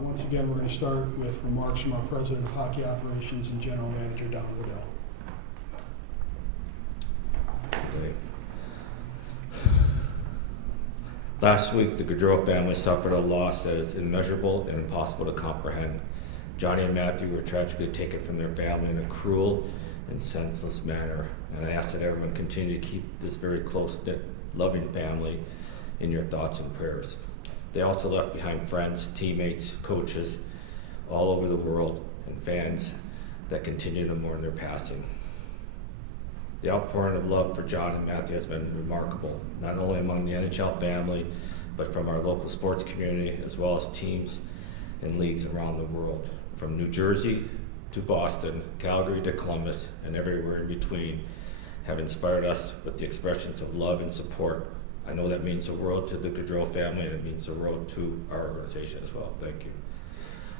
Once again, we're going to start with remarks from our President of Hockey Operations and General Manager, Don Waddell. Last week, the Gaudreau family suffered a loss that is immeasurable and impossible to comprehend. Johnny and Matthew were tragically taken from their family in a cruel and senseless manner, and I ask that everyone continue to keep this very close-knit, loving family in your thoughts and prayers. They also left behind friends, teammates, coaches all over the world, and fans that continue to mourn their passing. The outpouring of love for John and Matthew has been remarkable, not only among the NHL family, but from our local sports community, as well as teams and leagues around the world. From New Jersey to Boston, Calgary to Columbus, and everywhere in between, have inspired us with the expressions of love and support. I know that means the world to the Gaudreau family, and it means the world to our organization as well. Thank you.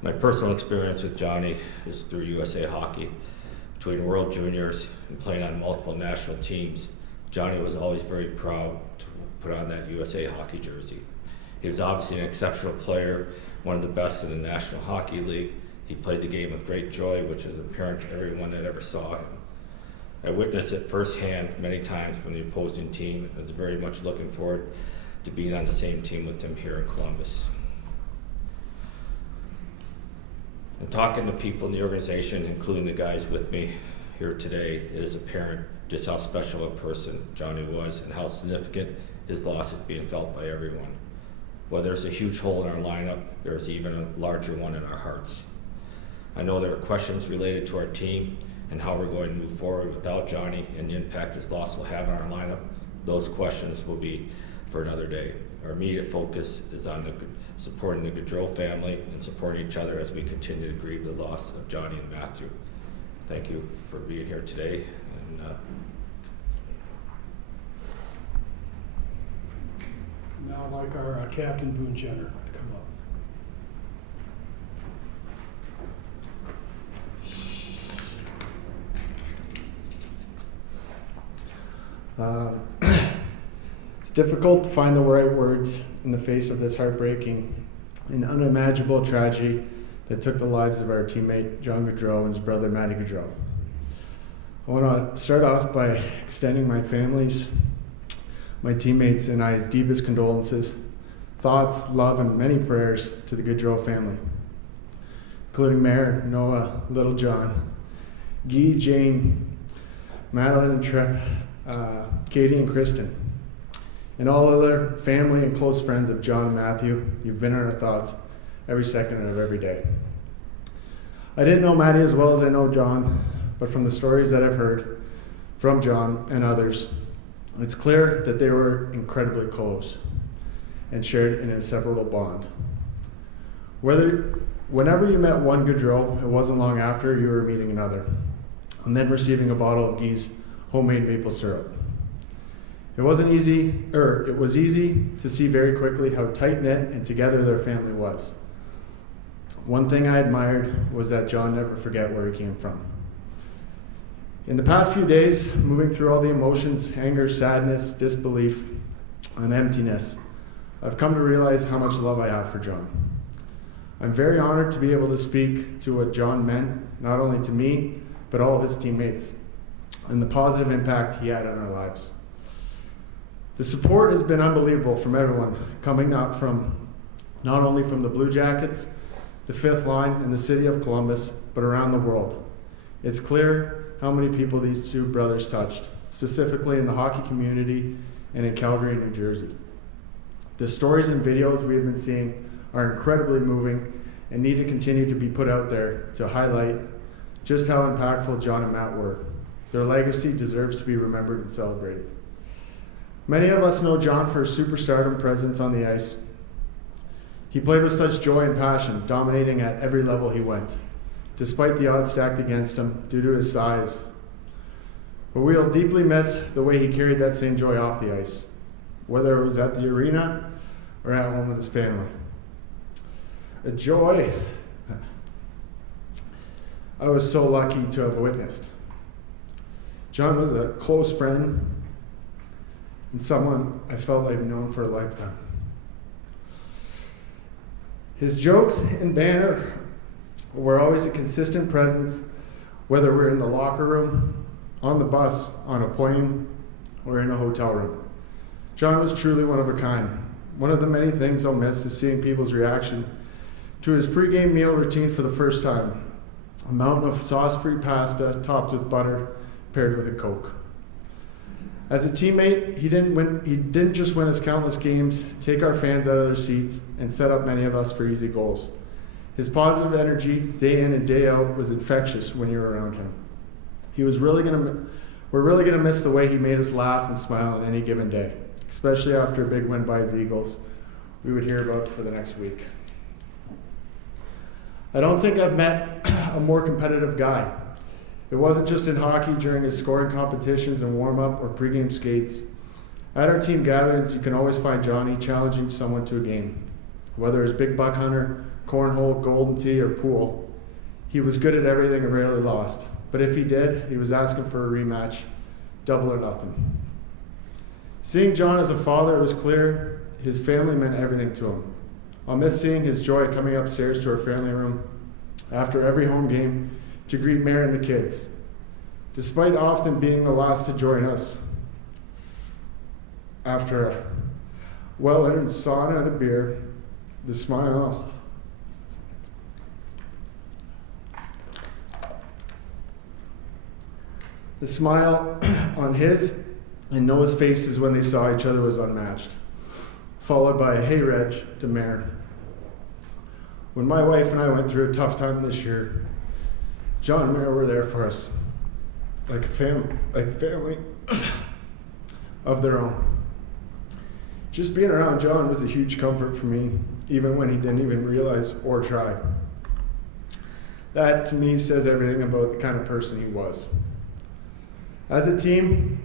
My personal experience with Johnny is through USA Hockey. Between World Juniors and playing on multiple national teams, Johnny was always very proud to put on that USA Hockey jersey. He was obviously an exceptional player, one of the best in the National Hockey League. He played the game with great joy, which is apparent to everyone that ever saw him. I witnessed it firsthand many times from the opposing team, and was very much looking forward to being on the same team with him here in Columbus. And talking to people in the organization, including the guys with me here today, it is apparent just how special a person Johnny was and how significant his loss is being felt by everyone. While there's a huge hole in our lineup, there's even a larger one in our hearts. I know there are questions related to our team and how we're going to move forward without Johnny and the impact his loss will have on our lineup. Those questions will be for another day. Our immediate focus is on supporting the Gaudreau family and supporting each other as we continue to grieve the loss of Johnny and Matthew. Thank you for being here today. And, Now I'd like our Captain Boone Jenner to come up. It's difficult to find the right words in the face of this heartbreaking and unimaginable tragedy that took the lives of our teammate John Gaudreau and his brother Matty Gaudreau. I want to start off by extending my family's, my teammates, and I's deepest condolences, thoughts, love, and many prayers to the Gaudreau family, including Mayor, Noah, Little John, Guy, Jane, Madeline, and Trip, Katie, and Kristen, and all other family and close friends of John and Matthew. You've been in our thoughts every second of every day. I didn't know Matty as well as I know John, but from the stories that I've heard from John and others, it's clear that they were incredibly close and shared an inseparable bond. Whenever you met one Gaudreau, it wasn't long after you were meeting another, and then receiving a bottle of Guy's homemade maple syrup. It was easy to see very quickly how tight-knit and together their family was. One thing I admired was that John never forget where he came from. In the past few days, moving through all the emotions, anger, sadness, disbelief, and emptiness, I've come to realize how much love I have for John. I'm very honored to be able to speak to what John meant, not only to me, but all of his teammates, and the positive impact he had on our lives. The support has been unbelievable from everyone, coming up from not only from the Blue Jackets, the fifth line in the city of Columbus, but around the world. It's clear how many people these two brothers touched, specifically in the hockey community and in Calgary, New Jersey. The stories and videos we have been seeing are incredibly moving and need to continue to be put out there to highlight just how impactful John and Matt were. Their legacy deserves to be remembered and celebrated. Many of us know John for his superstardom presence on the ice. He played with such joy and passion, dominating at every level he went, despite the odds stacked against him due to his size. But we'll deeply miss the way he carried that same joy off the ice, whether it was at the arena or at home with his family. A joy I was so lucky to have witnessed. John was a close friend and someone I felt I'd known for a lifetime. His jokes and banter were always a consistent presence, whether we're in the locker room, on the bus, on a plane, or in a hotel room. John was truly one of a kind. One of the many things I'll miss is seeing people's reaction to his pregame meal routine for the first time. A mountain of sauce-free pasta topped with butter, paired with a Coke. As a teammate, he didn't just win us countless games, take our fans out of their seats, and set up many of us for easy goals. His positive energy, day in and day out, was infectious when you were around him. We're really gonna miss the way he made us laugh and smile on any given day, especially after a big win by his Eagles we would hear about for the next week. I don't think I've met a more competitive guy. It wasn't just in hockey during his scoring competitions and warm-up or pregame skates. At our team gatherings, you can always find Johnny challenging someone to a game. Whether it's big buck hunter, cornhole, golden tee, or pool, he was good at everything and rarely lost. But if he did, he was asking for a rematch, double or nothing. Seeing John as a father, it was clear his family meant everything to him. I'll miss seeing his joy coming upstairs to our family room after every home game to greet Mary and the kids, despite often being the last to join us. After a well-earned sauna and a beer, the smile on his and Noah's faces when they saw each other was unmatched, followed by a "Hey Reg" to Mare. When my wife and I went through a tough time this year, John and Mare were there for us, like a family of their own. Just being around John was a huge comfort for me, even when he didn't even realize or try. That, to me, says everything about the kind of person he was. As a team,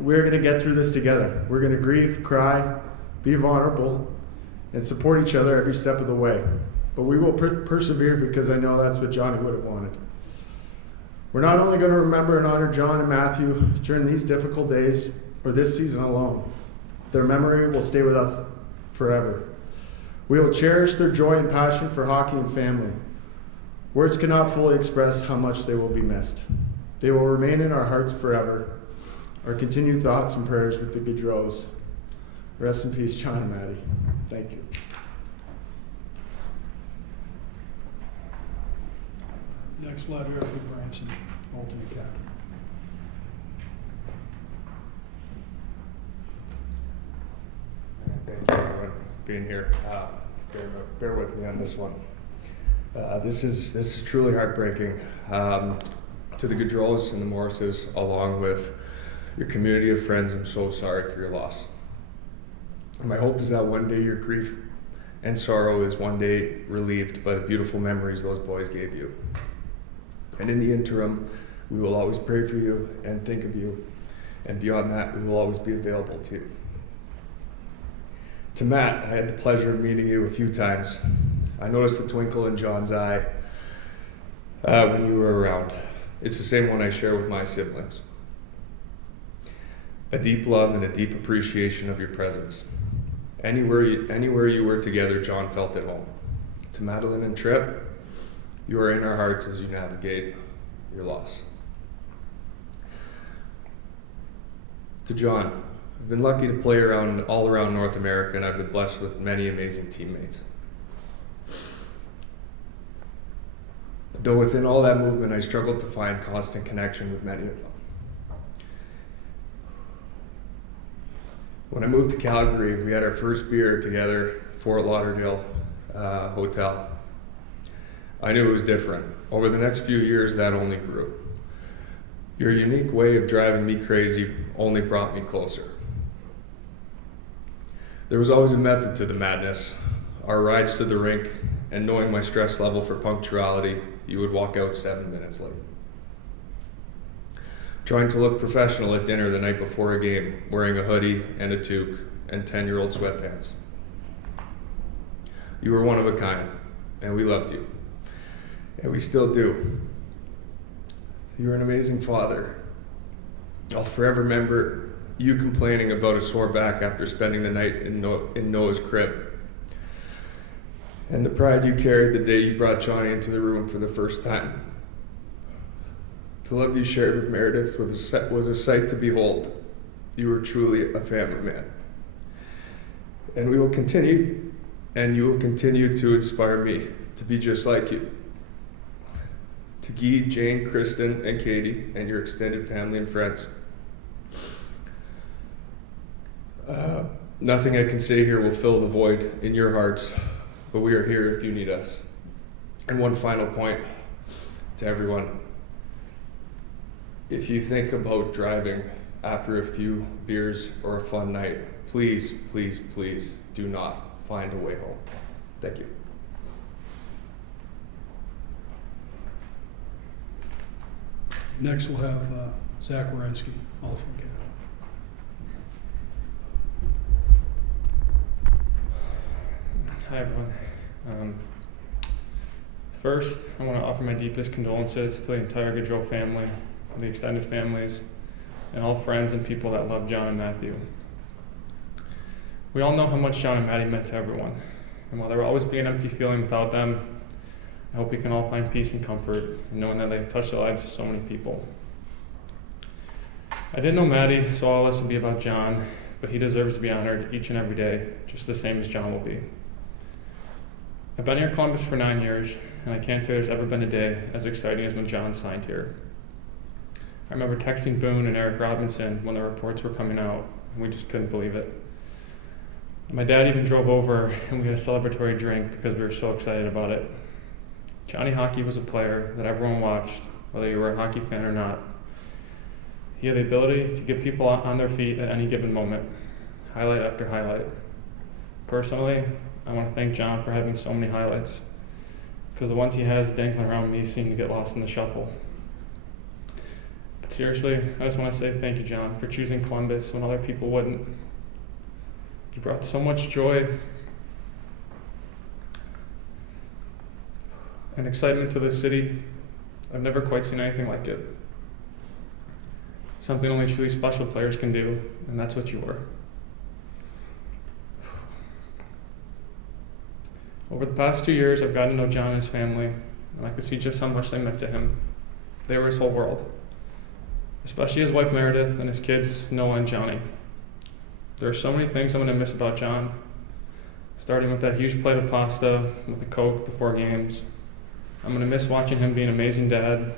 we're going to get through this together. We're going to grieve, cry, be vulnerable, and support each other every step of the way. But we will persevere because I know that's what Johnny would have wanted. We're not only going to remember and honor John and Matthew during these difficult days or this season alone. Their memory will stay with us forever. We will cherish their joy and passion for hockey and family. Words cannot fully express how much they will be missed. They will remain in our hearts forever. Our continued thoughts and prayers with the Gaudreaus. Rest in peace, John and Maddie. Thank you. Next, Vladimir Branson, alternate captain. Thank you, everyone, for being here. Bear with me on this one. This is truly heartbreaking. To the Gaudreaus and the Morrises, along with your community of friends, I'm so sorry for your loss. My hope is that one day your grief and sorrow is one day relieved by the beautiful memories those boys gave you. And in the interim, we will always pray for you and think of you. And beyond that, we will always be available to you. To Matt, I had the pleasure of meeting you a few times. I noticed the twinkle in John's eye when you were around. It's the same one I share with my siblings. A deep love and a deep appreciation of your presence. Anywhere you were together, John felt at home. To Madeline and Tripp, you are in our hearts as you navigate your loss. To John, I've been lucky to play all around North America, and I've been blessed with many amazing teammates. Though within all that movement, I struggled to find constant connection with many of them. When I moved to Calgary, we had our first beer together, Fort Lauderdale Hotel. I knew it was different. Over the next few years, that only grew. Your unique way of driving me crazy only brought me closer. There was always a method to the madness. Our rides to the rink, and knowing my stress level for punctuality, you would walk out 7 minutes late. Trying to look professional at dinner the night before a game, wearing a hoodie and a toque and 10-year-old sweatpants. You were one of a kind, and we loved you. And we still do. You were an amazing father. I'll forever remember you complaining about a sore back after spending the night in Noah's crib. and the pride you carried the day you brought Johnny into the room for the first time. The love you shared with Meredith was a sight to behold. You were truly a family man. And you will continue to inspire me to be just like you. To Guy, Jane, Kristen, and Katie, and your extended family and friends. Nothing I can say here will fill the void in your hearts, but we are here if you need us. And one final point to everyone. If you think about driving after a few beers or a fun night, please, please, please do not find a way home. Thank you. Next, we'll have Zach Wierenski, alternate captain. Hi, everyone. First, I want to offer my deepest condolences to the entire Gaudreau family, the extended families, and all friends and people that love John and Matthew. We all know how much John and Maddie meant to everyone, and while there will always be an empty feeling without them, I hope we can all find peace and comfort in knowing that they touched the lives of so many people. I didn't know Maddie, so all this would be about John, but he deserves to be honored each and every day, just the same as John will be. I've been here in Columbus for 9 years, and I can't say there's ever been a day as exciting as when John signed here. I remember texting Boone and Eric Robinson when the reports were coming out, and we just couldn't believe it. My dad even drove over, and we had a celebratory drink because we were so excited about it. Johnny Hockey was a player that everyone watched, whether you were a hockey fan or not. He had the ability to get people on their feet at any given moment, highlight after highlight. Personally, I want to thank John for having so many highlights, because the ones he has dangling around me seem to get lost in the shuffle. But seriously, I just want to say thank you, John, for choosing Columbus when other people wouldn't. You brought so much joy and excitement to this city. I've never quite seen anything like it. Something only truly special players can do, and that's what you were. Over the past 2 years, I've gotten to know John and his family, and I could see just how much they meant to him. They were his whole world, especially his wife Meredith and his kids Noah and Johnny. There are so many things I'm going to miss about John, starting with that huge plate of pasta with a Coke before games. I'm going to miss watching him be an amazing dad.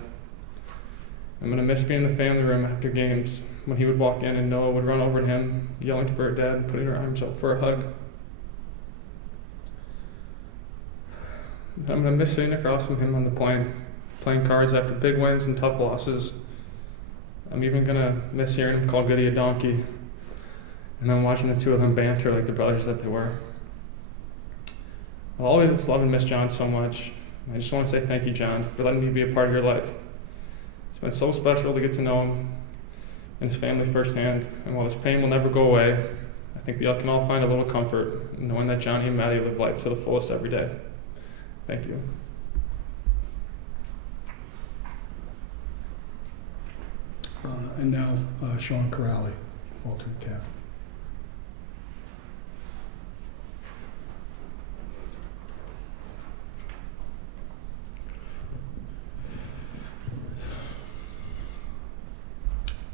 I'm going to miss being in the family room after games when he would walk in and Noah would run over to him, yelling for her dad and putting her arms up for a hug. I'm going to miss sitting across from him on the plane, playing cards after big wins and tough losses. I'm even going to miss hearing him call Goody a donkey, and then watching the two of them banter like the brothers that they were. I'll always love and miss John so much. I just want to say thank you, John, for letting me be a part of your life. It's been so special to get to know him and his family firsthand, and while this pain will never go away, I think we can all find a little comfort in knowing that Johnny and Maddie live life to the fullest every day. Thank you. And now Sean Corrali, alternate captain.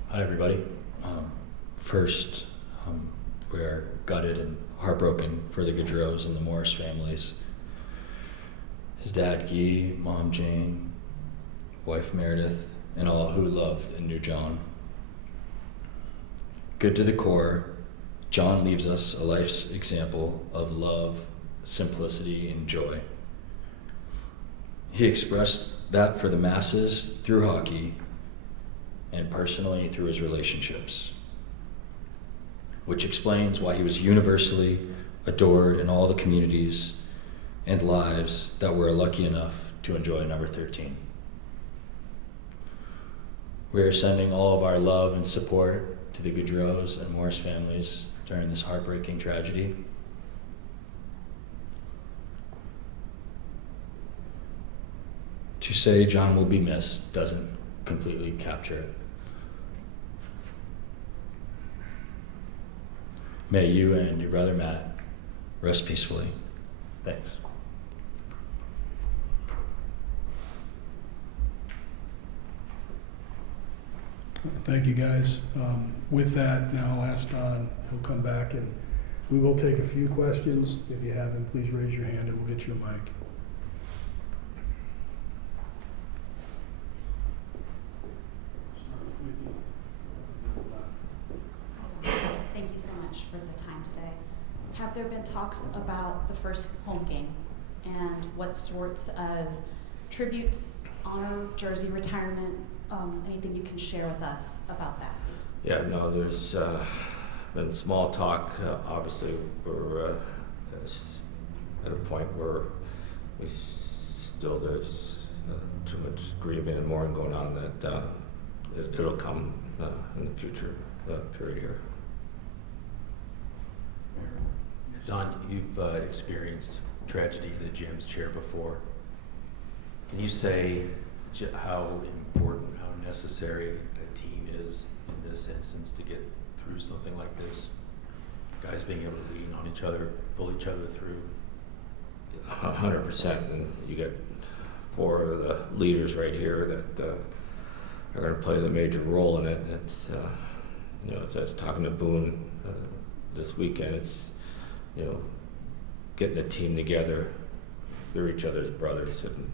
Hi, everybody. First, we're gutted and heartbroken for the Gaudreaus and the Morris families. His dad, Guy, mom, Jane, wife, Meredith, and all who loved and knew John. Good to the core, John leaves us a life's example of love, simplicity, and joy. He expressed that for the masses through hockey and personally through his relationships, which explains why he was universally adored in all the communities and lives that were lucky enough to enjoy number 13. We are sending all of our love and support to the Gaudreaus and Morris families during this heartbreaking tragedy. To say John will be missed doesn't completely capture it. May you and your brother Matt rest peacefully. Thanks. Thank you, guys. With that, now I'll ask Don. He'll come back, and we will take a few questions. If you have them, please raise your hand, and we'll get you a mic. Thank you so much for the time today. Have there been talks about the first home game and what sorts of tributes, honor, jersey retirement, anything you can share with us about that, please? Yeah, no, there's been small talk. Obviously, we're at a point where there's too much grieving and mourning going on that it'll come in the future period here. Don, you've experienced tragedy in the GM's chair before. Can you say how important, how necessary a team is in this instance to get through something like this? Guys being able to lean on each other, pull each other through. 100%, and you get 4 of the leaders right here that are going to play the major role in it. It's as I was talking to Boone this weekend, it's getting the team together. They're each other's brothers, and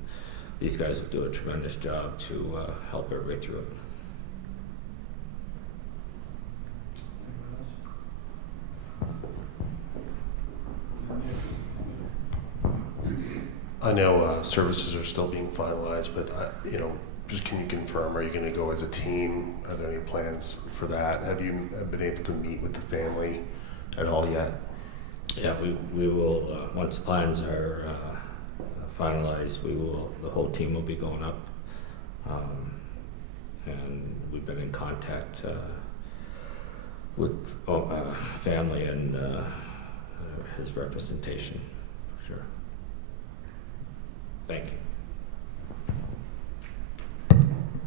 these guys will do a tremendous job to help everybody through it. I know services are still being finalized, but just can you confirm, are you going to go as a team? Are there any plans for that? Have you been able to meet with the family at all yet? Yeah, we will, once plans are finalized, the whole team will be going up. And we've been in contact with family and his representation, for sure. Thank you.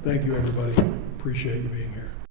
Thank you, everybody. Appreciate you being here.